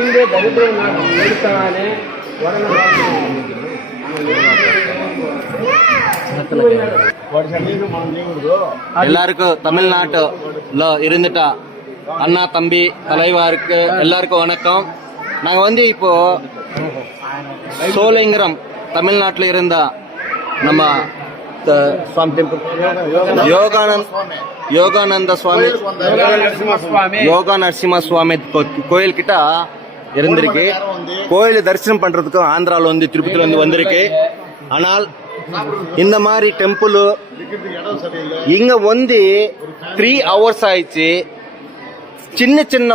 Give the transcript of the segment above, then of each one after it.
உயிரே தரித்திரம் எடுத்தானே எல்லாருக்கும் தமிழ்நாட்டுல இருந்துட்டா அண்ணா தம்பி தலைவருக்கு எல்லாருக்கும் வணக்கம். நாங்க வந்து இப்போ சோலைங்கரம் தமிழ்நாட்டில் இருந்தா நம்ம சுவாமி டெம்பிள் யோகானந்த சுவாமி யோகா நரசிம்ம சுவாமி கோயில் கிட்ட இருந்திருக்கு. கோயில் தரிசனம் பண்றதுக்கு ஆந்திரால வந்து திருப்பதியில வந்து வந்திருக்கு. ஆனால் இந்த மாதிரி டெம்பிள் இங்க வந்து 3 hours ஆயிடுச்சு. சின்ன சின்ன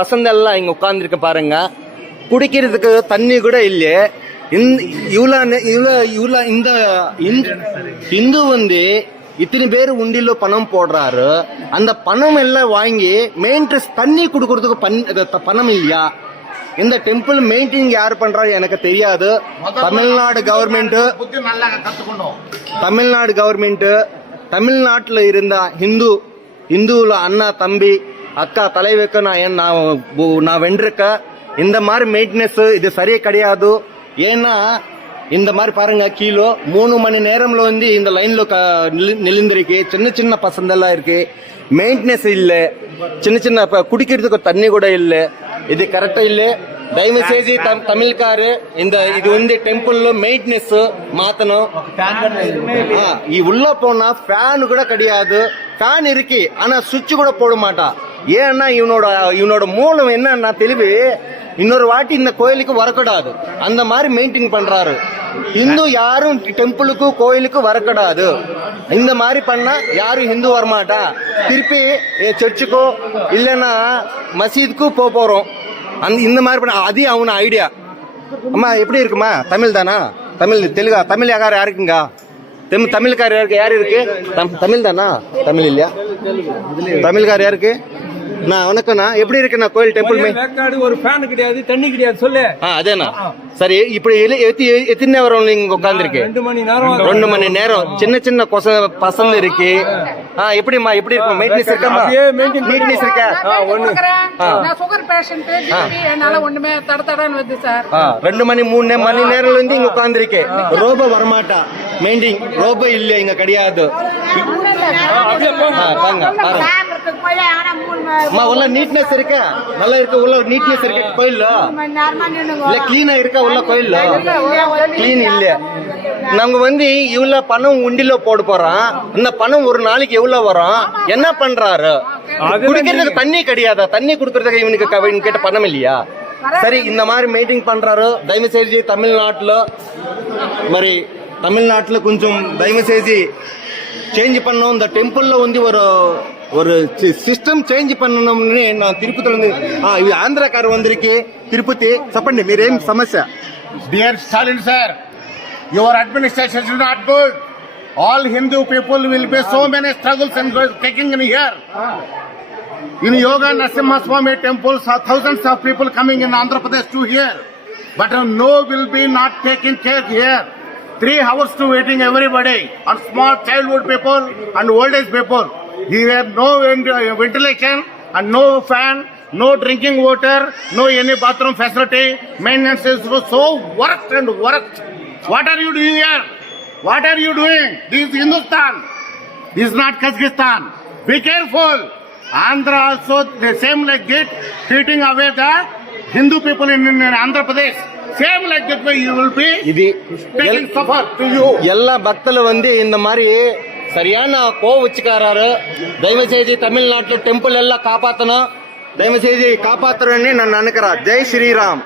பசங்க எல்லாம் இங்க உட்கார்ந்துருக்க பாருங்க. குடிக்கிறதுக்கு தண்ணி கூட இல்லையே. இந்த இந்து வந்து இத்தனை பேர் உண்டில பணம் போடுறாரு. அந்த பணம் எல்லாம் வாங்கி மெயின்டெனன்ஸ் தண்ணி கொடுக்கறதுக்கு பணம் இல்லையா? இந்த டெம்பிள் மெயின்டைன் யார் பண்றாரு எனக்கு தெரியாது. தமிழ்நாடு கவர்மெண்ட் தமிழ்நாட்டுல இருந்த இந்துல அண்ணா தம்பி அக்கா தலைவருக்கு நான் வென்றிருக்க. இந்த மாதிரி மெயின்டெனன்ஸ் இது சரியே கிடையாது. ஏன்னா இந்த மாதிரி பாருங்க, கீழே 3 மணி நேரம்ல வந்து இந்த லைன்ல நிலந்திருக்கு. சின்ன சின்ன பசங்க எல்லாம் இருக்கு. மெயின்டெனன்ஸ் இல்ல. சின்ன சின்ன குடிக்கிறதுக்கு தண்ணி கூட இல்ல. இது கரெக்டா இல்ல. தயவு செய்து தமிழ்காரு இது வந்து டெம்பிள் மெயின்டெனன்ஸ் மாத்தணும். உள்ள போனா ஃபேன் கூட கிடையாது. ஃபேன் இருக்கு, ஆனா சுவிட்ச் கூட போட மாட்டா. ஏன்னா இவனோட மூலம் என்னன்னா தெளிவு, இன்னொரு வாட்டி இந்த கோயிலுக்கு வரக்கூடாது. அந்த மாதிரி மெயின்டைன் பண்றாரு. இந்து யாரும் டெம்பிளுக்கு கோயிலுக்கு வரக்கூடாது. இந்த மாதிரி பண்ணா யாரும் ஹிந்து வரமாட்டா. திருப்பி சர்ச்சுக்கோ இல்லைன்னா மசீதுக்கு போறோம். இந்த மாதிரி பண்ண அது அவன ஐடியா. அம்மா எப்படி இருக்குமா? தமிழ் தானா? தெலுங்கா? தமிழ் யாருக்குங்க? தமிழ்கார் யாரு இருக்கு? தமிழ் தானா? தமிழ் இல்லையா? தமிழ்கார் யாருக்கு? நான் வணக்கம்ண்ணா. எப்படி இருக்குண்ணா கோயில் டெம்பிள்? ஒரு ஃபேன் கிடையாது, தண்ணி கிடையாது. சொல்லு. அதேண்ணா. சரி, இப்படி எத்தனை நேரம் நீங்க உட்கார்ந்துருக்கு? 2 மணி நேரம். சின்ன சின்ன பசங்க இருக்கு. எப்படிமா எப்படி இருக்கும்? மெயின்டெனன்ஸ் இருக்கா? மெயின்டெனன்ஸ் இருக்கா? நான் சுகர் பேஷண்ட், என்னால ஒண்ணுமே தடதடன்னு வருது சார். 2 மணி 3 மணி நேரம்ல இருந்து இங்க உட்கார்ந்துருக்கு. ரோபோ வரமாட்டா. மெயின்டைன் ரோபோ இல்ல இங்க கிடையாது. உள்ள நீட்னஸ் இருக்கா? நல்லா இருக்கு. உள்ள நீட்னஸ் இருக்கு கோயில்ல? இல்ல கிளீனா இருக்கா உள்ள கோயில்ல? கிளீன் இல்ல. நாங்க வந்து இவ்வளவு பணம் உண்டில போட போறோம். இந்த பணம் ஒரு நாளைக்கு எவ்வளவு வரும்? என்ன பண்றாரு? குடிக்கிறதுக்கு தண்ணி கிடையாதா? தண்ணி குடுக்கறதுக்கு இவனுக்கு கேட்ட பணம் இல்லையா? சரி, இந்த மாதிரி மெயின்டைன் பண்றாரு. தயவு செய்து தமிழ்நாட்டுல கொஞ்சம் தயவு செய்து சேஞ்ச் பண்ணணும். இந்த டெம்பிள்ல வந்து ஒரு சிஸ்டம் சேஞ்ச் பண்ணணும்னு நான் திருப்பதில வந்து இது ஆந்திராக்கார வந்திருக்கு. திருப்பதி చెప్పండి మీరేం సమస్య? Dear Stalin sir, your administration is not good. All Hindu people will face so many struggles and taking in here. In Yoga Narasimha Swami temple, thousands of people coming in Andhra Pradesh to here, but no will be not taken care here. 3 hours to waiting everybody, and small childhood people and old age people. He have no ventilation and no fan, no drinking water, no any bathroom facility. Maintenance is so worked and worked. What are you doing here? What are you doing? This is Hindustan. This is not Kazakhstan. Be careful. Andhra also the same like that, treating away the Hindu people in Andhra Pradesh. Same like that way you will be taking suffer to you. எல்லா பக்தல வந்து இந்த மாதிரி சரியான கோவச்சுக்காரரு. தயவு செய்து தமிழ்நாட்டுல temple எல்லாம் காப்பாத்தணும். தயவு செய்து காப்பாத்துறேன்னு நான் நினைக்கிறேன். ஜெய் ஸ்ரீராம்.